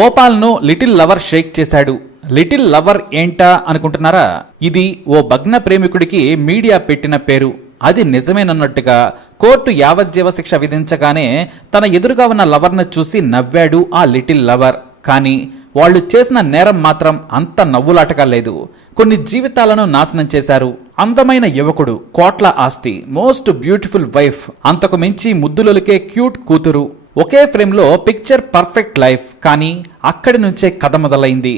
గోపాల్ను little lover Sheikh చేశాడు. Little lover ఏంటా అనుకుంటున్నారా? ఇది ఓ భగ్న ప్రేమికుడికి మీడియా పెట్టిన పేరు. అది నిజమేనన్నట్టుగా కోర్టు యావజ్జీవ శిక్ష విధించగానే తన ఎదురుగా ఉన్న లవర్ను చూసి నవ్వాడు ఆ లిటిల్ లవర్. కానీ వాళ్ళు చేసిన నేరం మాత్రం అంత నవ్వులాటగా లేదు. కొన్ని జీవితాలను నాశనం చేశారు. అందమైన యువకుడు కోట్ల ఆస్తి మోస్ట్ బ్యూటిఫుల్ వైఫ్ అంతకు మించి ముద్దులొలికే క్యూట్ కూతురు. ఒకే ఫ్రేమ్లో పిక్చర్ పర్ఫెక్ట్ లైఫ్ కానీ అక్కడి నుంచే కథ మొదలైంది.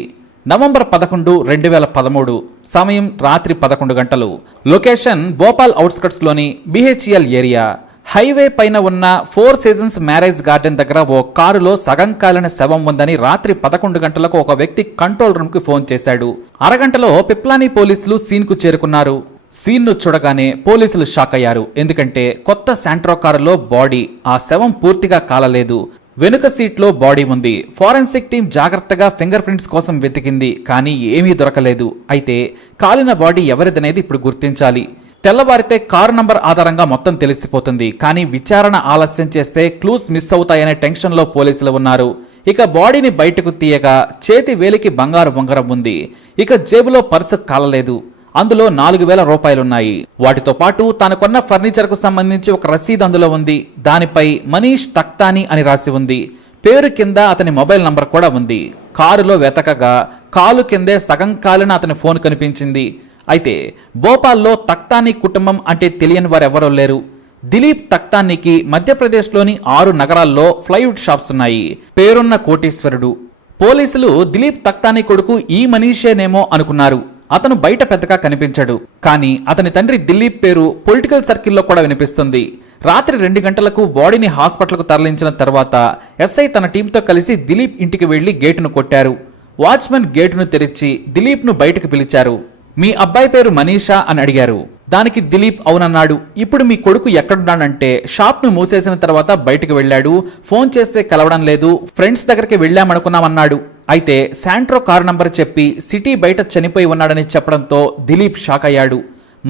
నవంబర్ పదకొండు రెండు వేల పదమూడు సమయం రాత్రి పదకొండు గంటలు. లొకేషన్ భోపాల్ అవుట్స్కట్స్లోని బిహెచ్ఎల్ ఏరియా. హైవే పైన ఉన్న ఫోర్ సీజన్స్ మ్యారేజ్ గార్డెన్ దగ్గర ఓ కారులో సగం కాలిన శవం ఉందని రాత్రి పదకొండు గంటలకు ఒక వ్యక్తి కంట్రోల్ రూమ్కి ఫోన్ చేశాడు. అరగంటలో పిప్లాని పోలీసులు సీన్కు చేరుకున్నారు. సీన్ను చూడగానే పోలీసులు షాక్ అయ్యారు. ఎందుకంటే కొత్త శాంట్రో కారులో బాడీ ఆ శవం పూర్తిగా కాలలేదు. వెనుక సీట్లో బాడీ ఉంది. ఫారెన్సిక్ టీం జాగ్రత్తగా ఫింగర్ ప్రింట్స్ కోసం వెతికింది కానీ ఏమీ దొరకలేదు. అయితే కాలిన బాడీ ఎవరిదనేది ఇప్పుడు గుర్తించాలి. తెల్లవారితే కారు నంబర్ ఆధారంగా మొత్తం తెలిసిపోతుంది. కానీ విచారణ ఆలస్యం చేస్తే క్లూస్ మిస్ అవుతాయనే టెన్షన్లో పోలీసులు ఉన్నారు. ఇక బాడీని బయటకు తీయగా చేతి వేలికి బంగారు బొంగరం ఉంది. ఇక జేబులో పర్సు కాలలేదు. అందులో నాలుగు వేల రూపాయలున్నాయి. వాటితో పాటు తాను కొన్న ఫర్నిచర్కు సంబంధించి ఒక రసీదు అందులో ఉంది. దానిపై మనీష్ తక్తాని అని రాసి ఉంది. పేరు కింద అతని మొబైల్ నంబర్ కూడా ఉంది. కారులో వెతకగా కాలు కిందే సగం కాలిన అతని ఫోన్ కనిపించింది. అయితే భోపాల్లో తక్తాని కుటుంబం అంటే తెలియని వారెవరూ లేరు. దిలీప్ తక్తానికి మధ్యప్రదేశ్లోని ఆరు నగరాల్లో ఫ్లైవుడ్ షాప్స్ ఉన్నాయి. పేరున్న కోటీశ్వరుడు. పోలీసులు దిలీప్ తక్తాని కొడుకు ఈ మనీషేనేమో అనుకున్నారు. అతను బయట పెద్దగా కనిపించడు. కానీ అతని తండ్రి దిలీప్ పేరు పొలిటికల్ సర్కిల్లో కూడా వినిపిస్తుంది. రాత్రి రెండు గంటలకు బాడీని హాస్పిటల్కు తరలించిన తర్వాత ఎస్ఐ తన టీంతో కలిసి దిలీప్ ఇంటికి వెళ్ళి గేటును కొట్టారు. వాచ్మెన్ గేటును తెరిచి దిలీప్ను బయటకు పిలిచారు. మీ అబ్బాయి పేరు మనీషా అని అడిగారు. దానికి దిలీప్ అవునన్నాడు. ఇప్పుడు మీ కొడుకు ఎక్కడున్నాడంటే షాప్ను మూసేసిన తర్వాత బయటకు వెళ్ళాడు. ఫోన్ చేస్తే కలవడం లేదు. ఫ్రెండ్స్ దగ్గరికి వెళ్ళామనుకున్నామన్నాడు. అయితే శాంట్రో కారు నంబర్ చెప్పి సిటీ బయట చనిపోయి ఉన్నాడని చెప్పడంతో దిలీప్ షాక్ అయ్యాడు.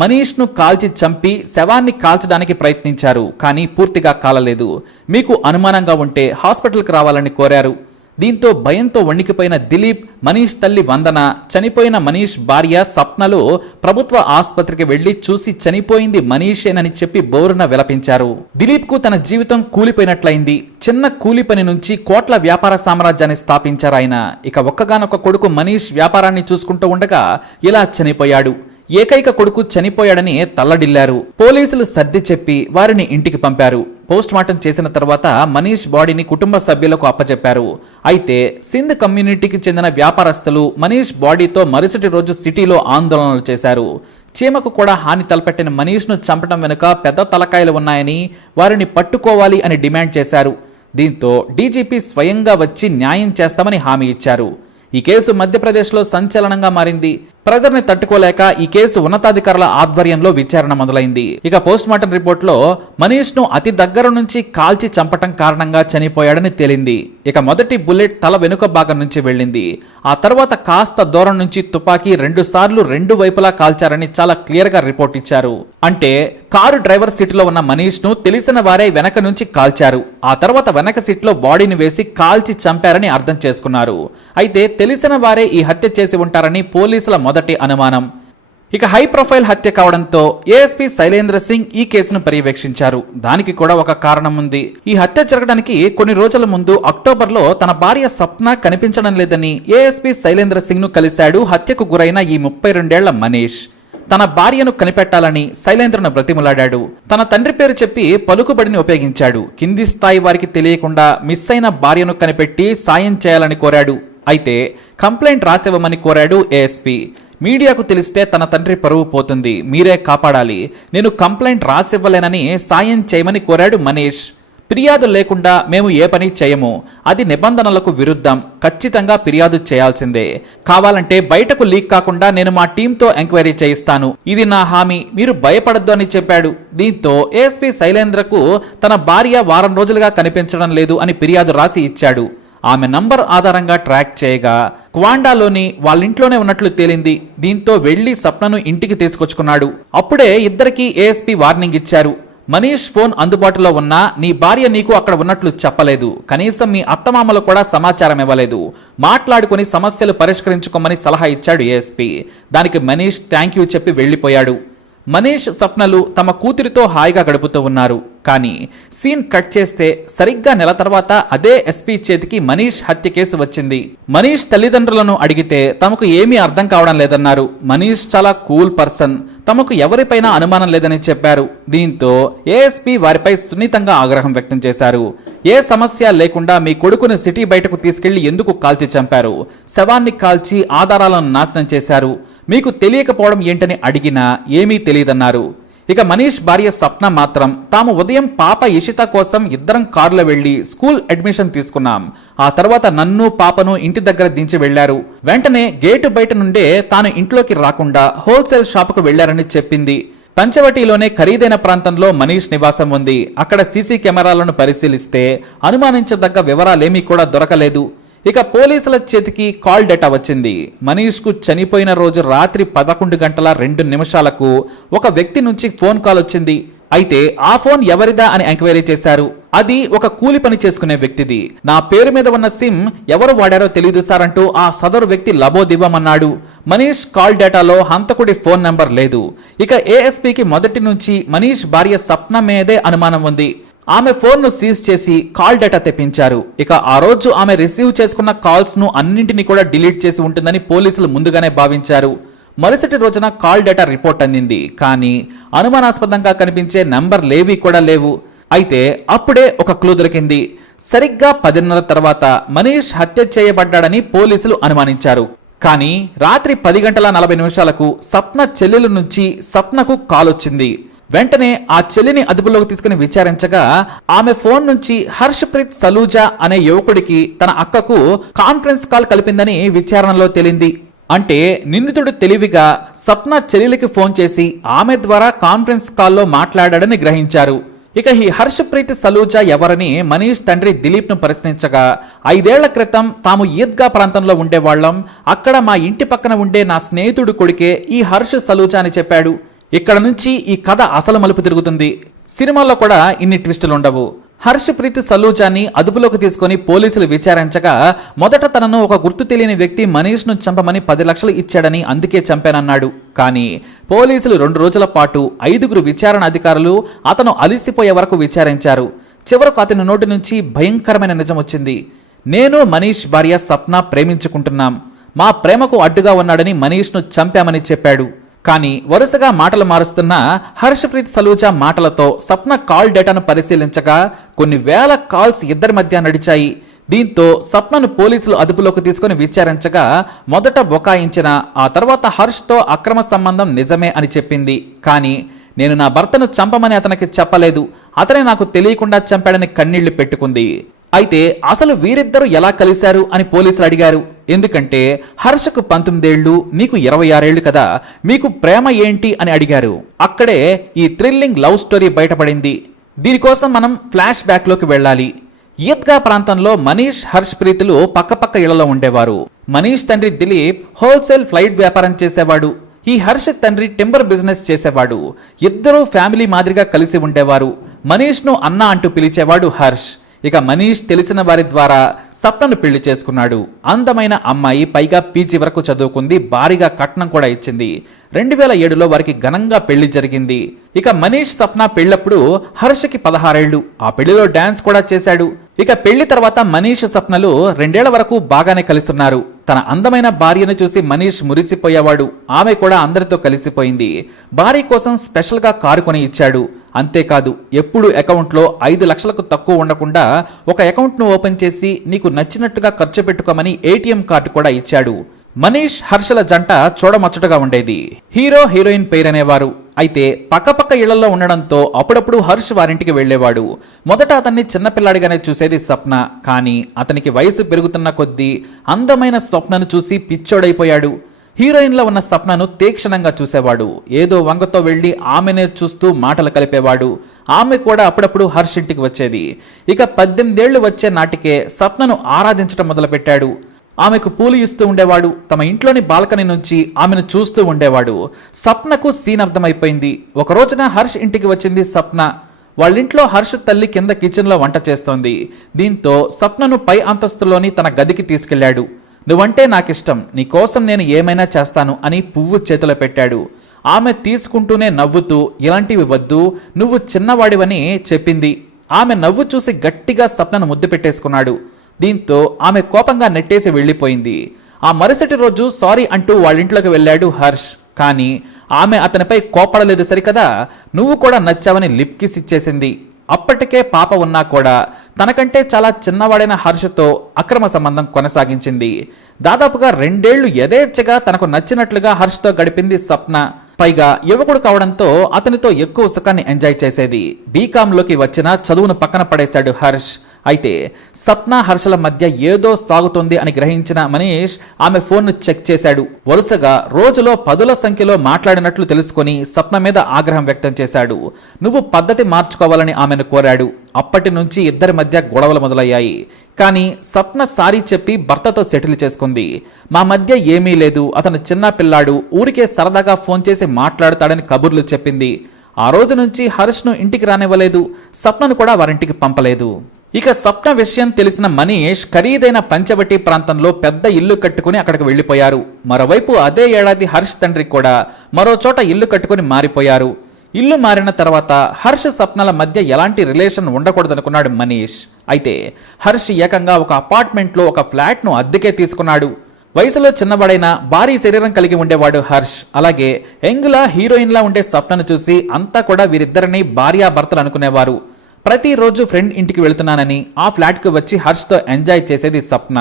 మనీష్ను కాల్చి చంపి శవాన్ని కాల్చడానికి ప్రయత్నించారు కానీ పూర్తిగా కాలలేదు. మీకు అనుమానంగా ఉంటే హాస్పిటల్కి రావాలని కోరారు. దీంతో భయంతో వణికిపోయిన దిలీప్ మనీష్ తల్లి వందన చనిపోయిన మనీష్ భార్య సప్నలు ప్రభుత్వ ఆసుపత్రికి వెళ్ళి చూసి చనిపోయింది మనీషేనని చెప్పి బోరున విలపించారు. దిలీప్కు తన జీవితం కూలిపోయినట్లయింది. చిన్న కూలి పని నుంచి కోట్ల వ్యాపార సామ్రాజ్యాన్ని స్థాపించారు ఆయన. ఇక ఒక్కగానొక్క కొడుకు మనీష్ వ్యాపారాన్ని చూసుకుంటూ ఉండగా ఇలా చనిపోయాడు. ఏకైక కొడుకు చనిపోయాడని తల్లడిల్లారు. పోలీసులు సర్ది చెప్పి వారిని ఇంటికి పంపారు. పోస్ట్ మార్టం చేసిన తర్వాత మనీష్ బాడీని కుటుంబ సభ్యులకు అప్పచెప్పారు అయితే సింధ్ కమ్యూనిటీకి చెందిన వ్యాపారస్తులు మనీష్ బాడీతో మరుసటి రోజు సిటీలో ఆందోళనలు చేశారు. చీమకు కూడా హాని తలపెట్టిన మనీష్ను చంపడం వెనుక పెద్ద తలకాయలు ఉన్నాయని వారిని పట్టుకోవాలి అని డిమాండ్ చేశారు. దీంతో డీజీపీ స్వయంగా వచ్చి న్యాయం చేస్తామని హామీ ఇచ్చారు. ఈ కేసు మధ్యప్రదేశ్లో సంచలనంగా మారింది. ప్రజల్ని తట్టుకోలేక ఈ కేసు ఉన్నతాధికారుల ఆధ్వర్యంలో విచారణ మొదలైంది. ఇక పోస్ట్ మార్టం రిపోర్ట్లో మనీష్ను అతి దగ్గర నుంచి కాల్చి చంపటం కారణంగా చనిపోయాడని తేలింది. ఇక మొదటి బుల్లెట్ తల వెనుక భాగం నుంచి వెళ్ళింది. ఆ తర్వాత కాస్త దూరం నుంచి తుపాకీ రెండు సార్లు రెండు వైపులా కాల్చారని చాలా క్లియర్గా రిపోర్ట్ ఇచ్చారు. అంటే కారు డ్రైవర్ సీట్లో ఉన్న మనీష్ను తెలిసిన వారే వెనక నుంచి కాల్చారు. ఆ తర్వాత వెనక సీట్లో బాడీని వేసి కాల్చి చంపారని అర్థం చేసుకున్నారు. అయితే తెలిసిన వారే ఈ హత్య చేసి ఉంటారని పోలీసుల మొదటి అనుమానం. ఇక హై ప్రొఫైల్ హత్య కావడంతో ఏఎస్పీ శైలేంద్ర సింగ్ ఈ కేసును పర్యవేక్షించారు. దానికి కూడా ఒక కారణం ఉంది. ఈ హత్య జరగడానికి కొన్ని రోజుల ముందు అక్టోబర్లో తన భార్య సప్న కనిపించడం లేదని ఏఎస్పీ శైలేంద్ర సింగ్ను కలిశాడు హత్యకు గురైన ఈ ముప్పై రెండేళ్ళ మనీష్. తన భార్యను కనిపెట్టాలని శైలేంద్రను బ్రతిములాడాడు. తన తండ్రి పేరు చెప్పి పలుకుబడిని ఉపయోగించాడు. కింది స్థాయి వారికి తెలియకుండా మిస్ అయిన భార్యను కనిపెట్టి సాయం చేయాలని కోరాడు. అయితే కంప్లైంట్ రాసివ్వమని కోరాడు ఏఎస్పీ. మీడియాకు తెలిస్తే తన తండ్రి పరువు పోతుంది. మీరే కాపాడాలి. నేను కంప్లైంట్ రాసివ్వలేనని సాయం చేయమని కోరాడు మనీష్. ఫిర్యాదు లేకుండా మేము ఏ పని చేయము. అది నిబంధనలకు విరుద్ధం. ఖచ్చితంగా ఫిర్యాదు చేయాల్సిందే. కావాలంటే బయటకు లీక్ కాకుండా నేను మా టీంతో ఎంక్వైరీ చేయిస్తాను. ఇది నా హామీ. మీరు భయపడద్దు అని చెప్పాడు. దీంతో ఏఎస్పీ శైలేంద్రకు తన భార్య వారం రోజులుగా కనిపించడం లేదు అని ఫిర్యాదు రాసి ఇచ్చాడు. ఆమె నంబర్ ఆధారంగా ట్రాక్ చేయగా క్వాండాలోని వాళ్ళ ఇంట్లోనే ఉన్నట్లు తేలింది. దీంతో వెళ్ళి సప్నను ఇంటికి తీసుకొచ్చుకున్నాడు. అప్పుడే ఇద్దరికీ ఏఎస్పీ వార్నింగ్ ఇచ్చారు. మనీష్ ఫోన్ అందుబాటులో ఉన్నా నీ భార్య నీకు అక్కడ ఉన్నట్లు చెప్పలేదు. కనీసం మీ అత్తమామలు కూడా సమాచారం ఇవ్వలేదు. మాట్లాడుకుని సమస్యలు పరిష్కరించుకోమని సలహా ఇచ్చాడు ఏఎస్పీ దానికి మనీష్ థ్యాంక్ యూ చెప్పి వెళ్ళిపోయాడు. మనీష్ స్వప్నలు తమ కూతురితో హాయిగా గడుపుతూ ఉన్నారు. కానీ సీన్ కట్ చేస్తే సరిగ్గా నెల తర్వాత అదే ఎస్పీ చేతికి మనీష్ హత్య కేసు వచ్చింది. మనీష్ తల్లిదండ్రులను అడిగితే తమకు ఏమీ అర్థం కావడం లేదన్నారు. మనీష్ చాలా కూల్ పర్సన్. తమకు ఎవరిపైనా అనుమానం లేదని చెప్పారు. దీంతో ఏఎస్పీ వారిపై సున్నితంగా ఆగ్రహం వ్యక్తం చేశారు. ఏ సమస్య లేకుండా మీ కొడుకును సిటీ బయటకు తీసుకెళ్ళి ఎందుకు కాల్చి చంపారు? శవాన్ని కాల్చి ఆధారాలను నాశనం చేశారు. మీకు తెలియకపోవడం ఏంటని అడిగినా ఏమీ తెలియదన్నారు. ఇక మనీష్ భార్య సప్న మాత్రం తాము ఉదయం పాప ఇషిత కోసం ఇద్దరం కారులో వెళ్ళి స్కూల్ అడ్మిషన్ తీసుకున్నాం. ఆ తర్వాత నన్ను పాపను ఇంటి దగ్గర దించి వెళ్ళారు వెంటనే గేటు బయట నుండే తాను ఇంట్లోకి రాకుండా హోల్సేల్ షాపుకు వెళ్ళారని చెప్పింది. పంచవటిలోనే ఖరీదైన ప్రాంతంలో మనీష్ నివాసం ఉంది. అక్కడ సీసీ కెమెరాలను పరిశీలిస్తే అనుమానించదగ్గ వివరాలేమీ కూడా దొరకలేదు. ఇక పోలీసుల చేతికి కాల్ డేటా వచ్చింది. మనీష్కు చనిపోయిన రోజు రాత్రి పదకొండు గంటల రెండు నిమిషాలకు ఒక వ్యక్తి నుంచి ఫోన్ కాల్ వచ్చింది. అయితే ఆ ఫోన్ ఎవరిదా అని ఎంక్వైరీ చేశారు? అది ఒక కూలి పని చేసుకునే వ్యక్తిది. నా పేరు మీద ఉన్న సిమ్ ఎవరు వాడారో తెలియదు సార్ అంటూ ఆ సదరు వ్యక్తి లబోదివ్వమన్నాడు. మనీష్ కాల్ డేటాలో హంతకుడి ఫోన్ నంబర్ లేదు. ఇక ఏఎస్పీకి మొదటి నుంచి మనీష్ భార్య సప్న మీదే అనుమానం ఉంది. ఆమె ఫోన్ను సీజ్ చేసి కాల్ డేటా తెప్పించారు. ఇక ఆ రోజు ఆమె రిసీవ్ చేసుకున్న కాల్స్ను అన్నింటినీ కూడా డిలీట్ చేసి ఉంటుందని పోలీసులు ముందుగానే భావించారు. మరుసటి రోజున కాల్ డేటా రిపోర్ట్ అందింది. కానీ అనుమానాస్పదంగా కనిపించే నంబర్ లేవి కూడా లేవు. అయితే అప్పుడే ఒక క్లూ దొరికింది. సరిగ్గా పదిన్నర తర్వాత మనీష్ హత్య చేయబడ్డాడని పోలీసులు అనుమానించారు. కానీ రాత్రి పది గంటల నలభై నిమిషాలకు సప్న చెల్లెల నుంచి సప్నకు కాల్ వచ్చింది. వెంటనే ఆ చెల్లిని అదుపులోకి తీసుకుని విచారించగా ఆమె ఫోన్ నుంచి హర్షప్రీత్ సలూజా అనే యువకుడికి తన అక్కకు కాన్ఫరెన్స్ కాల్ కలిపిందని విచారణలో తేలింది. అంటే నిందితుడు తెలివిగా సప్న చెల్లెలికి ఫోన్ చేసి ఆమె ద్వారా కాన్ఫరెన్స్ కాల్లో మాట్లాడాడని గ్రహించారు. ఇక ఈ హర్షప్రీత్ సలూజా ఎవరని మనీష్ తండ్రి దిలీప్ను ప్రశ్నించగా ఐదేళ్ళ క్రితం తాము ఈద్గా ప్రాంతంలో ఉండేవాళ్ళం. అక్కడ మా ఇంటి పక్కన ఉండే నా స్నేహితుడు కొడుకే ఈ హర్ష సలూజా అని చెప్పాడు. ఇక్కడ నుంచి ఈ కథ అసలు మలుపు తిరుగుతుంది. సినిమాల్లో కూడా ఇన్ని ట్విస్టులు ఉండవు హర్షప్రీత్ సలూజాని అదుపులోకి తీసుకొని పోలీసులు విచారించగా మొదట తనను ఒక గుర్తు తెలియని వ్యక్తి మనీష్ను చంపమని పది లక్షలు ఇచ్చాడని అందుకే చంపానన్నాడు. కానీ పోలీసులు రెండు రోజుల పాటు ఐదుగురు విచారణ అధికారులు అతను అలిసిపోయే వరకు విచారించారు. చివరకు అతని నోటి నుంచి భయంకరమైన నిజం వచ్చింది. నేను మనీష్ భార్య సప్న ప్రేమించుకుంటున్నాం. మా ప్రేమకు అడ్డుగా ఉన్నాడని మనీష్ను చంపామని చెప్పాడు. కానీ వరుసగా మాటలు మారుస్తున్న హర్షప్రీత్ సలూజా మాటలతో సప్న కాల్ డేటాను పరిశీలించగా కొన్ని వేల కాల్స్ ఇద్దరి మధ్య నడిచాయి. దీంతో సప్నను పోలీసులు అదుపులోకి తీసుకుని విచారించగా మొదట బొకాయించిన ఆ తర్వాత హర్ష్తో అక్రమ సంబంధం నిజమే అని చెప్పింది. కానీ నేను నా భర్తను చంపమని అతనికి చెప్పలేదు. అతనే నాకు తెలియకుండా చంపాడని కన్నీళ్ళు పెట్టుకుంది. అయితే అసలు వీరిద్దరూ ఎలా కలిశారు అని పోలీసులు అడిగారు. ఎందుకంటే హర్షకు పంతొమ్మిదేళ్ళు నీకు ఇరవై ఆరేళ్ళు కదా మీకు ప్రేమ ఏంటి అని అడిగారు. అక్కడే ఈ థ్రిల్లింగ్ లవ్ స్టోరీ బయటపడింది. దీనికోసం మనం ఫ్లాష్ బ్యాక్లోకి వెళ్ళాలి. ఈద్గా ప్రాంతంలో మనీష్ హర్ష్ ప్రీతులు పక్కపక్క ఇళ్ళలో ఉండేవారు. మనీష్ తండ్రి దిలీప్ హోల్సేల్ ఫ్లైట్ వ్యాపారం చేసేవాడు. ఈ హర్ష తండ్రి టింబర్ బిజినెస్ చేసేవాడు. ఇద్దరూ ఫ్యామిలీ మాదిరిగా కలిసి ఉండేవారు. మనీష్ను అన్న అంటూ పిలిచేవాడు హర్ష్. ఇక మనీష్ తెలిసిన వారి ద్వారా సప్నను పెళ్ళి చేసుకున్నాడు. అందమైన అమ్మాయి పైగా పీజీ వరకు చదువుకుంది భారీగా కట్నం కూడా ఇచ్చింది. రెండు వేల ఏడులో వారికి ఘనంగా పెళ్ళి జరిగింది. ఇక మనీష్ సప్న పెళ్ళప్పుడు హర్షకి పదహారేళ్ళు ఆ పెళ్ళిలో డాన్స్ కూడా చేశాడు. ఇక పెళ్ళి తర్వాత మనీష్ సప్నలు రెండేళ్ళ వరకు బాగానే కలిసున్నారు. తన అందమైన భార్యను చూసి మనీష్ మురిసిపోయేవాడు. ఆమె కూడా అందరితో కలిసిపోయింది. భార్య కోసం స్పెషల్గా కారు కొని ఇచ్చాడు. అంతేకాదు ఎప్పుడు అకౌంట్లో ఐదు లక్షలకు తక్కువ ఉండకుండా ఒక అకౌంట్ను ఓపెన్ చేసి నీకు నచ్చినట్టుగా ఖర్చు పెట్టుకోమని ఏటీఎం కార్డు కూడా ఇచ్చాడు. మనీష్ హర్షల జంట చూడమచ్చటగా ఉండేది. హీరో హీరోయిన్ పేరు అనేవారు అయితే పక్కపక్క ఇళ్ళలో ఉండడంతో అప్పుడప్పుడు హర్ష్ వారింటికి వెళ్ళేవాడు మొదట అతన్ని చిన్నపిల్లాడిగానే చూసేది స్వప్న. కానీ అతనికి వయసు పెరుగుతున్న కొద్దీ అందమైన స్వప్నను చూసి పిచ్చోడైపోయాడు. హీరోయిన్లో ఉన్న స్వప్నను తీక్షణంగా చూసేవాడు. ఏదో వంగతో వెళ్ళి ఆమెనే చూస్తూ మాటలు కలిపేవాడు. ఆమె కూడా అప్పుడప్పుడు హర్ష్ ఇంటికి వచ్చేది. ఇక పద్దెనిమిదేళ్ళు వచ్చే నాటికే స్వప్నను ఆరాధించడం మొదలుపెట్టాడు. ఆమెకు పూలు ఇస్తూ ఉండేవాడు. తమ ఇంట్లోని బాల్కనీ నుంచి ఆమెను చూస్తూ ఉండేవాడు. సప్నకు సీన్ అర్థమైపోయింది. ఒక రోజున హర్ష్ ఇంటికి వచ్చింది సప్న వాళ్ళింట్లో హర్ష్ తల్లి కింద కిచెన్లో వంట చేస్తోంది. దీంతో సప్నను పై అంతస్తులోని తన గదికి తీసుకెళ్ళాడు నువ్వంటే నాకిష్టం నీకోసం నేను ఏమైనా చేస్తాను అని పువ్వు చేతిలో పెట్టాడు. ఆమె తీసుకుంటూనే నవ్వుతూ ఇలాంటివి వద్దు నువ్వు చిన్నవాడివని చెప్పింది. ఆమె నవ్వు చూసి గట్టిగా సప్నను ముద్దు పెట్టేసుకున్నాడు. దీంతో ఆమె కోపంగా నెట్టేసి వెళ్ళిపోయింది. ఆ మరుసటి రోజు సారీ అంటూ వాళ్ళింట్లోకి వెళ్ళాడు హర్ష్. కానీ ఆమె అతనిపై కోపడలేదు సరికదా? నువ్వు కూడా నచ్చావని లిప్కిస్ ఇచ్చేసింది. అప్పటికే పాప ఉన్నా కూడా తనకంటే చాలా చిన్నవాడైన హర్షతో అక్రమ సంబంధం కొనసాగించింది. దాదాపుగా రెండేళ్ళు యథేచ్ఛగా తనకు నచ్చినట్లుగా హర్షతో గడిపింది సప్న పైగా యువకుడు కావడంతో అతనితో ఎక్కువ సుఖాన్ని ఎంజాయ్ చేసేది. బీకాంలోకి వచ్చిన చదువును పక్కన పడేశాడు హర్ష్. అయితే సప్న హర్షల మధ్య ఏదో సాగుతోంది అని గ్రహించిన మనీష్ ఆమె ఫోన్ను చెక్ చేశాడు. వరుసగా రోజులో పదుల సంఖ్యలో మాట్లాడినట్లు తెలుసుకుని సప్న మీద ఆగ్రహం వ్యక్తం చేశాడు. నువ్వు పద్ధతి మార్చుకోవాలని ఆమెను కోరాడు. అప్పటి నుంచి ఇద్దరి మధ్య గొడవలు మొదలయ్యాయి. కానీ సప్న సారీ చెప్పి భర్తతో సెటిల్ చేసుకుంది. మా మధ్య ఏమీ లేదు. అతను చిన్న పిల్లాడు. ఊరికే సరదాగా ఫోన్ చేసి మాట్లాడతాడని కబుర్లు చెప్పింది. ఆ రోజు నుంచి హర్ష్ను ఇంటికి రానివ్వలేదు. సప్నను కూడా వారింటికి పంపలేదు. ఇక స్వప్న విషయం తెలిసిన మనీష్ ఖరీదైన పంచవటి ప్రాంతంలో పెద్ద ఇల్లు కట్టుకుని అక్కడికి వెళ్ళిపోయారు మరోవైపు అదే ఏడాది హర్ష్ తండ్రి కూడా మరో చోట ఇల్లు కట్టుకుని మారిపోయారు. ఇల్లు మారిన తర్వాత హర్ష్ స్వప్నాల మధ్య ఎలాంటి రిలేషన్ ఉండకూడదనుకున్నాడు మనీష్. అయితే హర్ష్ ఏకంగా ఒక అపార్ట్మెంట్లో ఒక ఫ్లాట్ను అద్దెకే తీసుకున్నాడు. వయసులో చిన్నవాడైన భారీ శరీరం కలిగి ఉండేవాడు హర్ష్. అలాగే యంగ్లా హీరోయిన్లా ఉండే స్వప్నను చూసి అంతా కూడా వీరిద్దరిని భార్యాభర్తలు అనుకునేవారు. ప్రతిరోజు ఫ్రెండ్ ఇంటికి వెళుతున్నానని ఆ ఫ్లాట్కి వచ్చి హర్ష్తో ఎంజాయ్ చేసేది సప్న.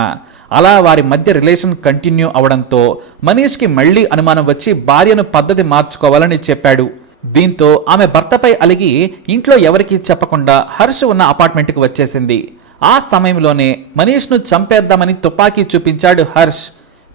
అలా వారి మధ్య రిలేషన్ కంటిన్యూ అవడంతో మనీష్కి మళ్ళీ అనుమానం వచ్చి భార్యను పద్ధతి మార్చుకోవాలని చెప్పాడు. దీంతో ఆమె భర్తపై అలిగి ఇంట్లో ఎవరికీ చెప్పకుండా హర్ష్ ఉన్న అపార్ట్మెంట్కి వచ్చేసింది. ఆ సమయంలోనే మనీష్ను చంపేద్దామని తుపాకీ చూపించాడు హర్ష్.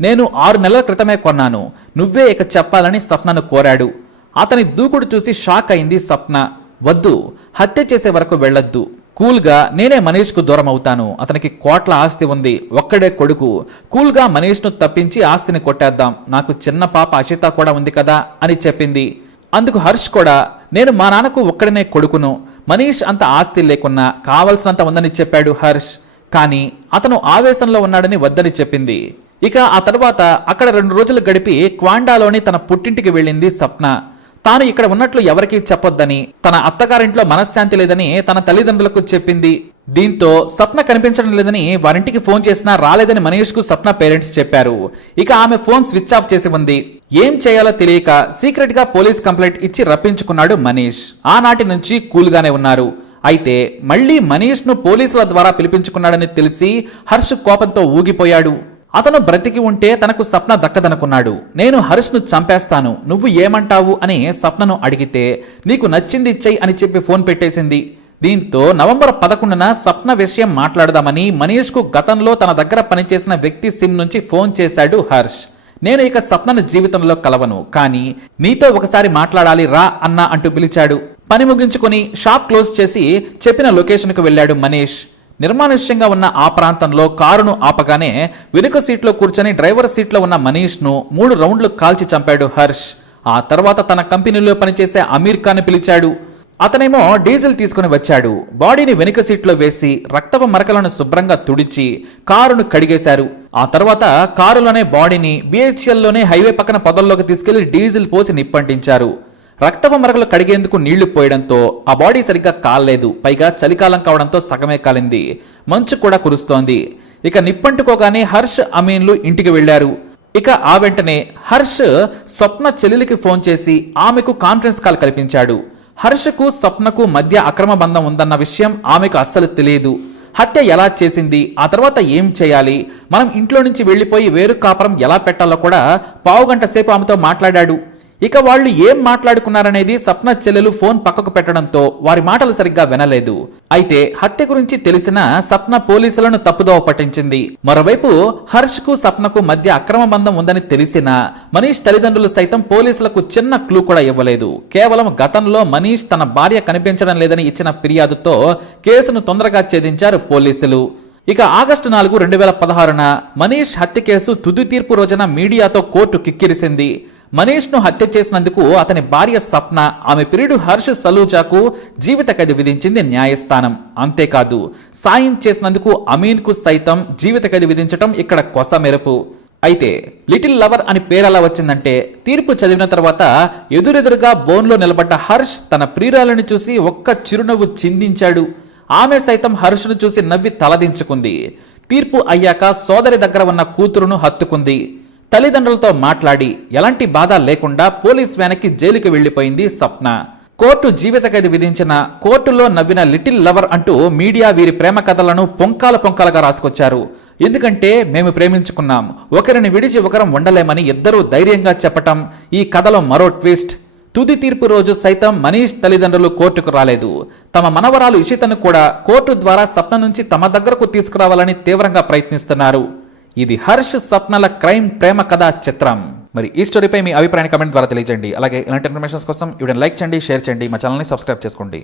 నేను ఆరు నెలల క్రితమే కొన్నాను. నువ్వే ఇక చెప్పాలని సప్నను కోరాడు. అతని దూకుడు చూసి షాక్ అయింది సప్న. వద్దు హత్య చేసే వరకు వెళ్ళొద్దు. కూల్గా నేనే మనీష్కు దూరం అవుతాను అతనికి కోట్ల ఆస్తి ఉంది ఒక్కడే కొడుకు. కూల్గా మనీష్ను తప్పించి ఆస్తిని కొట్టేద్దాం. నాకు చిన్న పాప అషిత కూడా ఉంది కదా అని చెప్పింది. అందుకు హర్ష్ కూడా నేను మా నాన్నకు ఒక్కడనే కొడుకును. మనీష్ అంత ఆస్తి లేకున్నా కావలసినంత ఉందని చెప్పాడు హర్ష్. కానీ అతను ఆవేశంలో ఉన్నాడని వద్దని చెప్పింది. ఇక ఆ తర్వాత అక్కడ రెండు రోజులు గడిపి క్వాండాలోని తన పుట్టింటికి వెళ్ళింది సప్న తాను ఇక్కడ ఉన్నట్లు ఎవరికీ చెప్పొద్దని తన అత్తగారింట్లో మనశ్శాంతి లేదని తన తల్లిదండ్రులకు చెప్పింది. దీంతో సప్న కనిపించడం లేదని వారింటికి ఫోన్ చేసినా రాలేదని మనీష్కు సప్న పేరెంట్స్ చెప్పారు. ఇక ఆమె ఫోన్ స్విచ్ ఆఫ్ చేసి ఉంది. ఏం చేయాలో తెలియక సీక్రెట్గా పోలీస్ కంప్లైంట్ ఇచ్చి రప్పించుకున్నాడు మనీష్. ఆనాటి నుంచి కూల్ గానే ఉన్నారు. అయితే మళ్ళీ మనీష్ను పోలీసుల ద్వారా పిలిపించుకున్నాడని తెలిసి హర్ష్ కోపంతో ఊగిపోయాడు. అతను బ్రతికి ఉంటే తనకు సప్న దక్కదనుకున్నాడు. నేను హర్ష్ను చంపేస్తాను. నువ్వు ఏమంటావు అని సప్నను అడిగితే నీకు నచ్చింది ఇచ్చేయి అని చెప్పి ఫోన్ పెట్టేసింది. దీంతో నవంబర్ పదకొండున సప్న విషయం మాట్లాడదామని మనీష్కు గతంలో తన దగ్గర పనిచేసిన వ్యక్తి సిమ్ నుంచి ఫోన్ చేశాడు హర్ష్. నేను ఇక సప్నను జీవితంలో కలవను. కానీ నీతో ఒకసారి మాట్లాడాలి రా అన్నా అంటూ పిలిచాడు. పని ముగించుకొని షాప్ క్లోజ్ చేసి చెప్పిన లొకేషన్కు వెళ్ళాడు మనీష్. నిర్మానుష్యంగా ఉన్న ఆ ప్రాంతంలో కారును ఆపగానే వెనుక సీట్లో కూర్చొని డ్రైవర్ సీట్లో ఉన్న మనీష్ను మూడు రౌండ్లు కాల్చి చంపాడు హర్ష్. ఆ తర్వాత తన కంపెనీలో పనిచేసే అమీర్ ఖాన్ పిలిచాడు. అతనేమో డీజిల్ తీసుకుని వచ్చాడు. బాడీని వెనుక సీట్లో వేసి రక్తపు మరకలను శుభ్రంగా తుడిచి కారును కడిగేశారు. ఆ తర్వాత కారులోనే బాడీని బీహెచ్ఎల్లోనే హైవే పక్కన పొదల్లోకి తీసుకెళ్ళి డీజిల్ పోసి నిప్పంటించారు. రక్తపు మరకలు కడిగేందుకు నీళ్ళు పోయడంతో ఆ బాడీ సరిగ్గా కాలేదు పైగా చలికాలం కావడంతో సగమే కాలింది. మంచు కూడా కురుస్తోంది. ఇక నిప్పంటుకోగానే హర్ష్ అమీన్లు ఇంటికి వెళ్ళారు ఇక ఆ వెంటనే హర్ష్ స్వప్న చెల్లెలికి ఫోన్ చేసి ఆమెకు కాన్ఫరెన్స్ కాల్ కల్పించాడు. హర్షకు స్వప్నకు మధ్య అక్రమ బంధం ఉందన్న విషయం ఆమెకు అస్సలు తెలియదు. హత్య ఎలా చేసింది? ఆ తర్వాత ఏం చేయాలి? మనం ఇంట్లో నుంచి వెళ్ళిపోయి వేరు కాపురం ఎలా పెట్టాలో కూడా పావుగంట సేపు ఆమెతో మాట్లాడాడు. ఇక వాళ్ళు ఏం మాట్లాడుకున్నారనేది సప్న చెల్లెలు ఫోన్ పక్కకు పెట్టడంతో వారి మాటలు సరిగ్గా వినలేదు. అయితే హత్య గురించి తెలిసిన సప్న పోలీసులను తప్పుదోవ పట్టించింది. మరోవైపు హర్ష్కు సప్నకు మధ్య అక్రమ బంధం ఉందని తెలిసిన మనీష్ తల్లిదండ్రులు సైతం పోలీసులకు చిన్న క్లూ కూడా ఇవ్వలేదు. కేవలం గతంలో మనీష్ తన భార్య కనిపించడం లేదని ఇచ్చిన ఫిర్యాదుతో కేసును తొందరగా ఛేదించారు పోలీసులు. ఇక ఆగస్టు నాలుగు రెండు వేల పదహారున మనీష్ హత్య కేసు తుది తీర్పు రోజున మీడియాతో కోర్టు కిక్కిరిసింది. మనీష్ను హత్య చేసినందుకు అతని భార్య సప్న ఆమె పిరిడు హర్ష్ సలూజాకు జీవిత ఖైదు విధించింది న్యాయస్థానం. అంతేకాదు సాయం చేసినందుకు అమీన్కు సైతం జీవిత ఖైదు విధించటం ఇక్కడ కొస మెరుపు. అయితే లిటిల్ లవర్ అని పేరెలా వచ్చిందంటే తీర్పు చదివిన తర్వాత ఎదురెదురుగా బోన్లో నిలబడ్డ హర్ష్ తన ప్రియురాలను చూసి ఒక్క చిరునవ్వు చిందించాడు. ఆమె సైతం హర్ష్ను చూసి నవ్వి తలదించుకుంది. తీర్పు అయ్యాక సోదరి దగ్గర ఉన్న కూతురును హత్తుకుంది. తల్లిదండ్రులతో మాట్లాడి ఎలాంటి బాధ లేకుండా పోలీస్ వ్యాన్కి జైలుకి వెళ్ళిపోయింది సప్న కోర్టు జీవిత ఖైదు విధించిన కోర్టులో నవ్విన లిటిల్ లవర్ అంటూ మీడియా వీరి ప్రేమ కథలను పొంకాల పొంకాలుగా రాసుకొచ్చారు. ఎందుకంటే మేము ప్రేమించుకున్నాం. ఒకరిని విడిచి ఒకరం ఉండలేమని ఇద్దరూ ధైర్యంగా చెప్పటం ఈ కథలో మరో ట్విస్ట్. తుది తీర్పు రోజు సైతం మనీష్ తల్లిదండ్రులు కోర్టుకు రాలేదు. తమ మనవరాలు ఇషితను కూడా కోర్టు ద్వారా సప్న నుంచి తమ దగ్గరకు తీసుకురావాలని తీవ్రంగా ప్రయత్నిస్తున్నారు. ఇది హర్ష్ సప్నల క్రైమ్ ప్రేమ కథా చిత్రం. మరి ఈ స్టోరీపై మీ అభిప్రాయాన్ని కమెంట్ ద్వారా తెలియజేయండి. అలాగే ఇలాంటి ఇన్ఫర్మేషన్స్ కోసం ఇవిడని లైక్ చేయండి షేర్ చేయండి. మా ఛానల్ని సబ్స్క్రైబ్ చేసుకోండి.